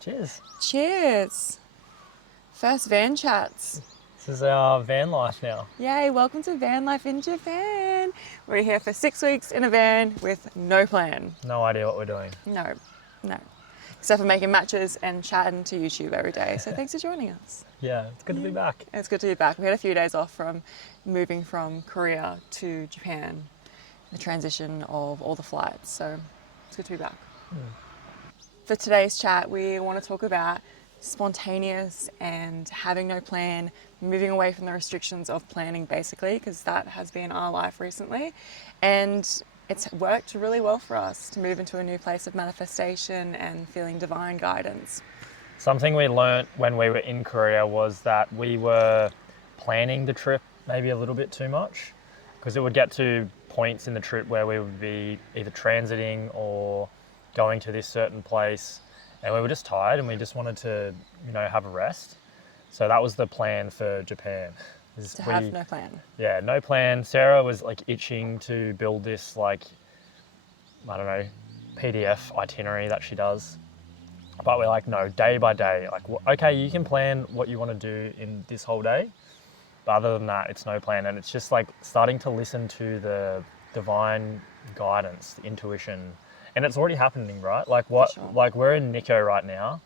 Cheers. Cheers. First van chats. This is our van life now. Yay, welcome to van life in Japan. We're here for 6 weeks in a van with no plan. No idea what we're doing. No. Except for making matches and chatting to YouTube every day. So thanks for joining us. Yeah, it's good to be back. It's good to be back. We had a few days off from moving from Korea to Japan, the transition of all the flights. So it's good to be back. For today's chat, we want to talk about spontaneous and having no plan, moving away from the restrictions of planning basically, because that has been our life recently. And it's worked really well for us to move into a new place of manifestation and feeling divine guidance. Something we learnt when we were in Korea was that we were planning the trip maybe a little bit too much, because it would get to points in the trip where we would be either transiting or going to this certain place and we were just tired and we just wanted to, have a rest. So that was the plan for Japan. Have no plan. Yeah, no plan. Sarah was itching to build this PDF itinerary that she does. But we're like, no, day by day. Okay, you can plan what you want to do in this whole day. But other than that, it's no plan. And it's just starting to listen to the divine guidance, the intuition. And it's already happening, right? Sure. We're in Nikko right now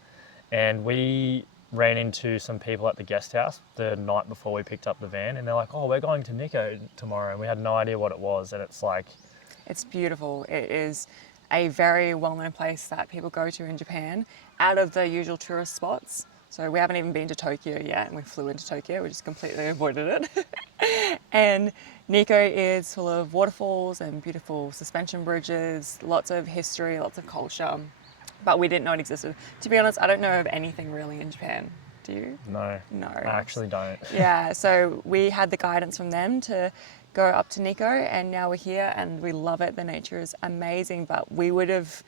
and we ran into some people at the guest house the night before we picked up the van, and they're like, oh, we're going to Nikko tomorrow, and we had no idea what it was. And it's beautiful. It is a very well-known place that people go to in Japan out of the usual tourist spots. So we haven't even been to Tokyo yet, and we flew into Tokyo. We just completely avoided it. And Nikko is full of waterfalls and beautiful suspension bridges, lots of history, lots of culture. But we didn't know it existed. To be honest, I don't know of anything really in Japan. Do you? No. No. I actually don't. Yeah, so we had the guidance from them to go up to Nikko, and now we're here and we love it. The nature is amazing, but we would have,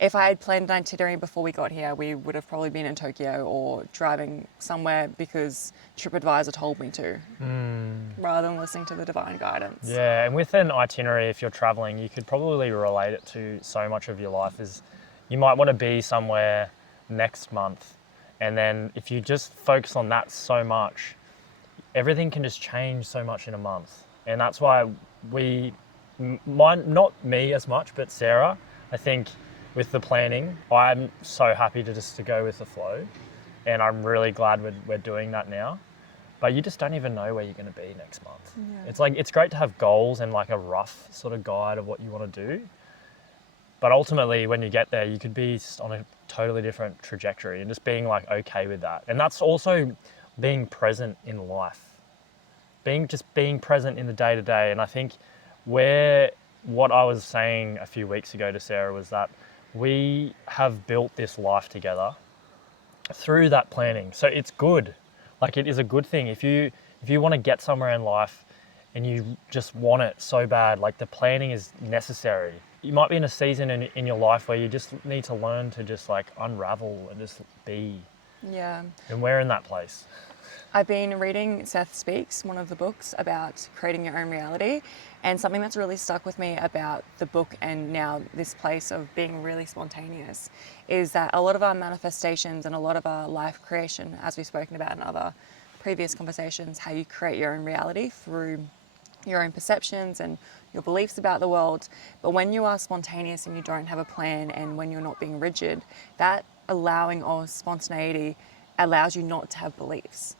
if I had planned an itinerary before we got here, we would have probably been in Tokyo or driving somewhere because TripAdvisor told me to, rather than listening to the divine guidance. Yeah, and with an itinerary, if you're traveling, you could probably relate it to so much of your life. Is you might want to be somewhere next month, and then if you just focus on that so much, everything can just change so much in a month. And that's why not me as much, but Sarah, I think with the planning, I'm so happy to go with the flow, and I'm really glad we're doing that now. But you just don't even know where you're going to be next month. Yeah. It's great to have goals and a rough sort of guide of what you want to do. But ultimately, when you get there, you could be on a totally different trajectory and just being okay with that. And that's also being present in life, being present in the day to day. And I think what I was saying a few weeks ago to Sarah was that we have built this life together through that planning. So it's good. It is a good thing. If you want to get somewhere in life and you just want it so bad, the planning is necessary. You might be in a season in your life where you just need to learn to just unravel and just be. Yeah. And we're in that place. I've been reading Seth Speaks, one of the books about creating your own reality, and something that's really stuck with me about the book and now this place of being really spontaneous is that a lot of our manifestations and a lot of our life creation, as we've spoken about in other previous conversations, how you create your own reality through your own perceptions and your beliefs about the world. But when you are spontaneous and you don't have a plan, and when you're not being rigid, that allowing of spontaneity allows you not to have beliefs.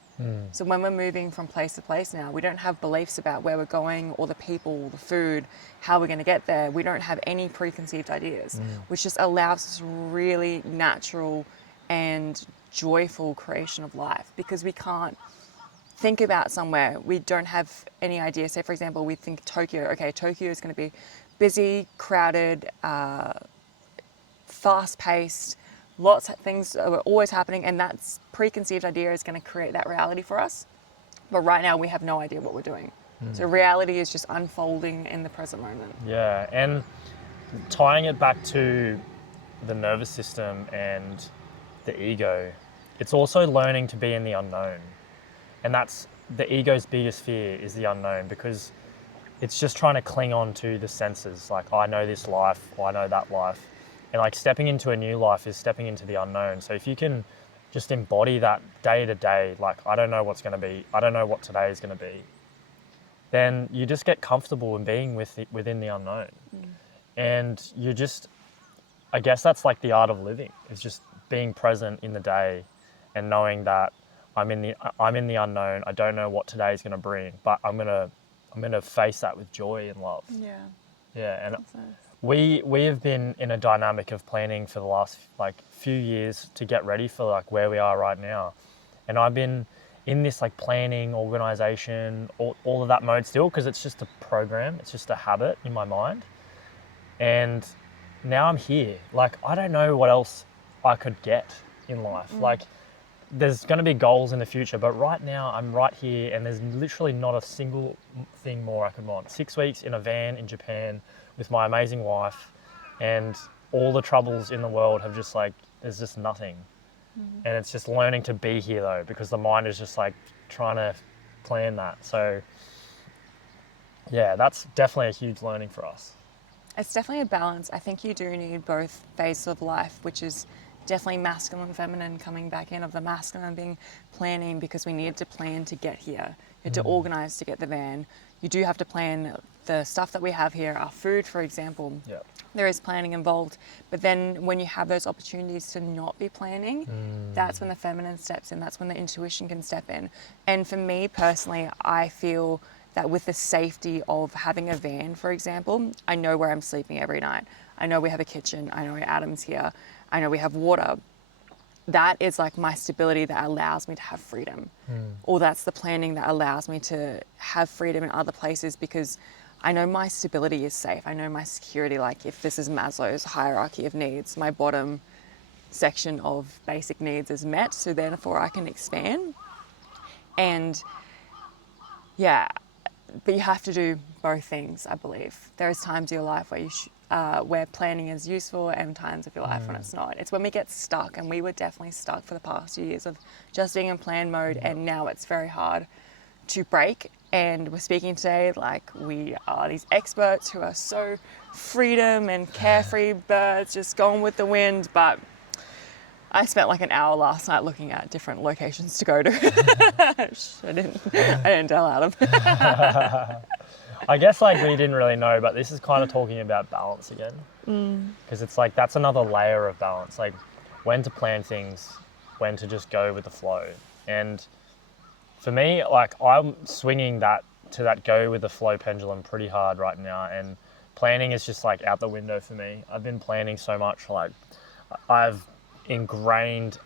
So when we're moving from place to place now, we don't have beliefs about where we're going or the people, the food, how we're going to get there. We don't have any preconceived ideas, which just allows this really natural and joyful creation of life, because we can't think about somewhere. We don't have any idea. Say, for example, we think Tokyo. Okay, Tokyo is going to be busy, crowded, fast-paced, lots of things are always happening, and that preconceived idea is going to create that reality for us. But right now we have no idea what we're doing. So reality is just unfolding in the present moment. Yeah, and tying it back to the nervous system and the ego, it's also learning to be in the unknown. And that's the ego's biggest fear, is the unknown, because it's just trying to cling on to the senses. I know this life, or I know that life. And like stepping into a new life is stepping into the unknown. So if you can just embody that day to day, like, I don't know what's going to be, I don't know what today is going to be, then you just get comfortable in being within the unknown. And you just, I guess that's like the art of living. It's just being present in the day and knowing that I'm in the unknown. I don't know what today is going to bring, but I'm gonna face that with joy and love. Yeah. Yeah, and That's nice. we have been in a dynamic of planning for the last like few years to get ready for like where we are right now, and I've been in this like planning, organization, all of that mode still, because it's just a program, it's just a habit in my mind, and now I'm here. Like, I don't know what else I could get in life. Like, there's going to be goals in the future, but right now I'm right here, and there's literally not a single thing more I could want. 6 weeks in a van in Japan with my amazing wife, and all the troubles in the world have just like, there's just nothing. And it's just learning to be here though, because the mind is just like trying to plan that. So yeah, that's definitely a huge learning for us. It's definitely a balance. I think you do need both phases of life, which is definitely masculine and feminine coming back in, of the masculine being planning, because we needed to plan to get here. You had to organize to get the van. You do have to plan the stuff that we have here, our food, for example. Yeah. There is planning involved. But then when you have those opportunities to not be planning, that's when the feminine steps in. That's when the intuition can step in. And for me personally, I feel that with the safety of having a van, for example, I know where I'm sleeping every night. I know we have a kitchen. I know Adam's here. I know we have water. That is like my stability that allows me to have freedom. Or that's the planning that allows me to have freedom in other places, because I know my stability is safe. I know my security. Like, if this is Maslow's hierarchy of needs, my bottom section of basic needs is met, so therefore I can expand. And yeah, but you have to do both things, I believe. There is times in your life where where planning is useful, and times of your life when it's not. It's when we get stuck, and we were definitely stuck for the past few years of just being in plan mode, and now it's very hard to break. And we're speaking today like we are these experts who are so freedom and carefree birds, just going with the wind. But I spent like an hour last night looking at different locations to go to. I didn't tell Adam. I guess like we didn't really know, but this is kind of talking about balance again. Because it's like, that's another layer of balance. Like, when to plan things, when to just go with the flow. And for me, like, I'm swinging that to that go with the flow pendulum pretty hard right now. And planning is just like out the window for me. I've been planning so much. Like, I've ingrained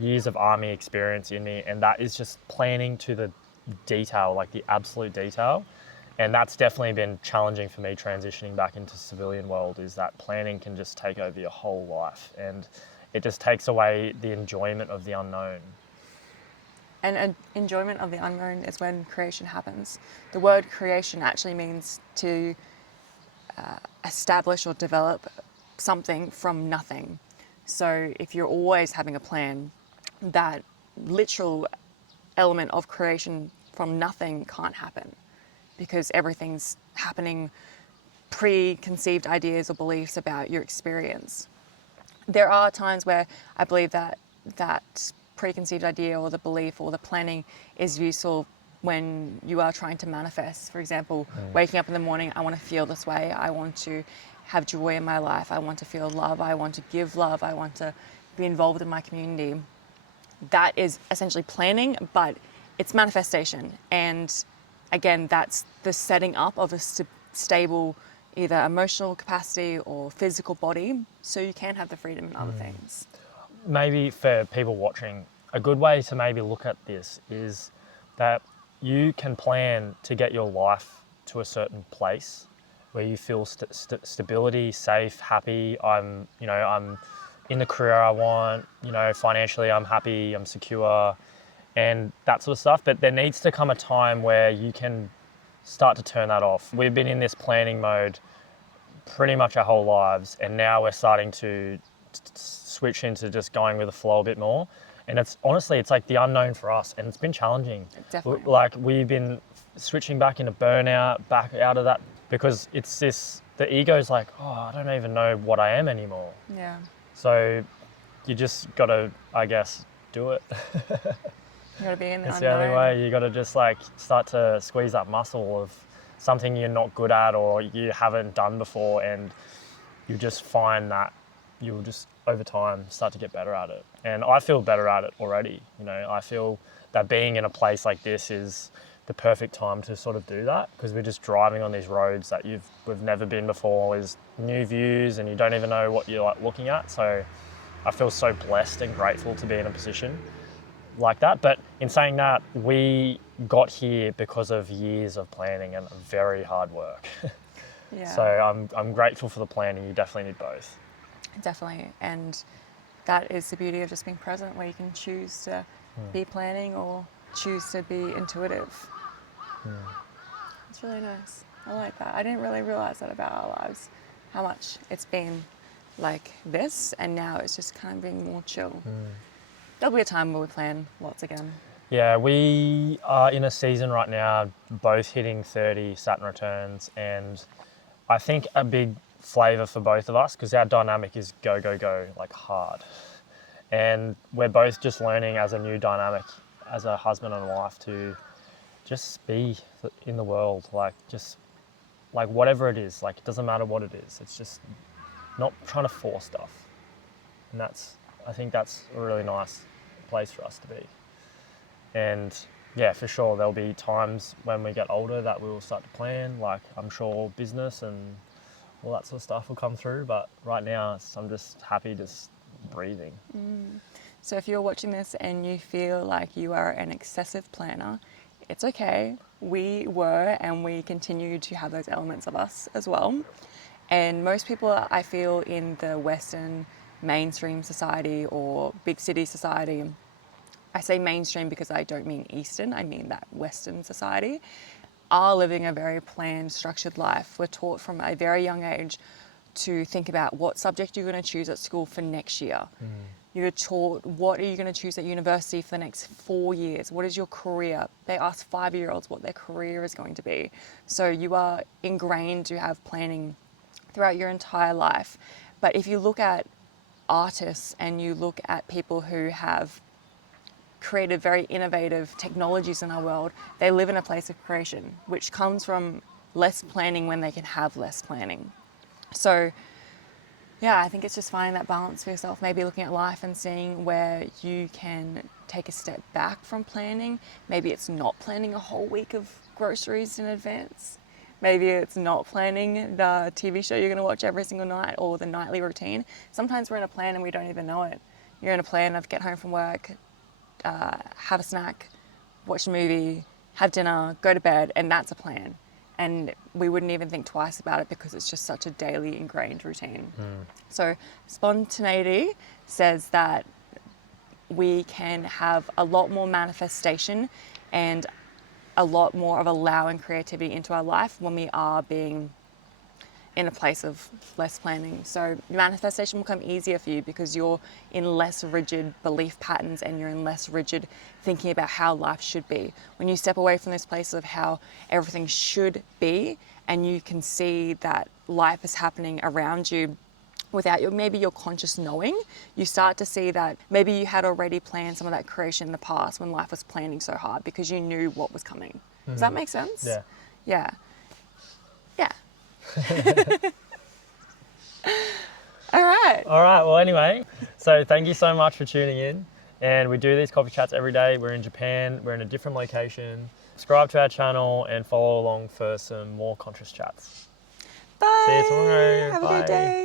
years of army experience in me, and that is just planning to the detail, like the absolute detail. And that's definitely been challenging for me transitioning back into civilian world, is that planning can just take over your whole life, and it just takes away the enjoyment of the unknown. And enjoyment of the unknown is when creation happens. The word creation actually means to establish or develop something from nothing. So if you're always having a plan, that literal element of creation from nothing can't happen, because everything's happening preconceived ideas or beliefs about your experience. There are times where I believe that preconceived idea or the belief or the planning is useful when you are trying to manifest. For example, waking up in the morning, I want to feel this way. I want to have joy in my life. I want to feel love. I want to give love. I want to be involved in my community. That is essentially planning, but it's manifestation. And again, that's the setting up of a stable, either emotional capacity or physical body, so you can have the freedom in other things. Maybe for people watching, a good way to maybe look at this is that you can plan to get your life to a certain place where you feel stability, safe, happy. I'm in the career I want, financially I'm happy, I'm secure, and that sort of stuff. But there needs to come a time where you can start to turn that off. We've been in this planning mode pretty much our whole lives, and now we're starting to switch into just going with the flow a bit more. And it's honestly, it's like the unknown for us, and it's been challenging. Definitely. Like, we've been switching back into burnout, back out of that, because it's this the ego's like, oh, I don't even know what I am anymore. Yeah. So you just got to, I guess, do it. You gotta be in the It's unknown. the only way. You got to just like start to squeeze that muscle of something you're not good at or you haven't done before, and you just find that you'll just over time start to get better at it. And I feel better at it already. You know, I feel that being in a place like this is the perfect time to sort of do that, because we're just driving on these roads that we've never been before. There's new views and you don't even know what you're like looking at. So I feel so blessed and grateful to be in a position like that. But in saying that, we got here because of years of planning and very hard work. Yeah. So I'm grateful for the planning. You definitely need both. Definitely. And that is the beauty of just being present, where you can choose to be planning or choose to be intuitive. It's really nice. I like that. I didn't really realize that about our lives, how much it's been like this, and now it's just kind of being more chill. There'll be a time where we plan lots again. Yeah, we are in a season right now, both hitting 30 Saturn returns, and I think a big flavour for both of us, because our dynamic is go, go, go, like hard. And we're both just learning as a new dynamic, as a husband and wife, to just be in the world, like just like whatever it is, like it doesn't matter what it is. It's just not trying to force stuff. And I think that's a really nice place for us to be. And yeah, for sure, there'll be times when we get older that we will start to plan, like I'm sure business and all that sort of stuff will come through. But right now, I'm just happy just breathing. So if you're watching this and you feel like you are an excessive planner, it's okay. We were, and we continue to have those elements of us as well. And most people, I feel, in the Western mainstream society or big city society, I say mainstream because I don't mean Eastern, I mean that Western society, are living a very planned, structured life. We're taught from a very young age to think about what subject you're going to choose at school for next year. You're taught what are you going to choose at university for the next 4 years. What is your career? They ask 5-year-olds what their career is going to be. So you are ingrained to have planning throughout your entire life. But if you look at artists and you look at people who have created very innovative technologies in our world, they live in a place of creation, which comes from less planning when they can have less planning. So yeah, I think it's just finding that balance for yourself, maybe looking at life and seeing where you can take a step back from planning. Maybe it's not planning a whole week of groceries in advance. Maybe it's not planning the TV show you're going to watch every single night or the nightly routine. Sometimes we're in a plan and we don't even know it. You're in a plan of get home from work, have a snack, watch a movie, have dinner, go to bed, and that's a plan. And we wouldn't even think twice about it because it's just such a daily ingrained routine. So Spontaneity says that we can have a lot more manifestation and a lot more of allowing creativity into our life when we are being in a place of less planning. So manifestation will come easier for you because you're in less rigid belief patterns and you're in less rigid thinking about how life should be. When you step away from those places of how everything should be and you can see that life is happening around you without maybe your conscious knowing, you start to see that maybe you had already planned some of that creation in the past when life was planning so hard because you knew what was coming. Does that make sense? Yeah. Yeah. Yeah. All right. Well, anyway, so thank you so much for tuning in. And we do these coffee chats every day. We're in Japan. We're in a different location. Subscribe to our channel and follow along for some more conscious chats. Bye. See you tomorrow. Have a Bye. good day.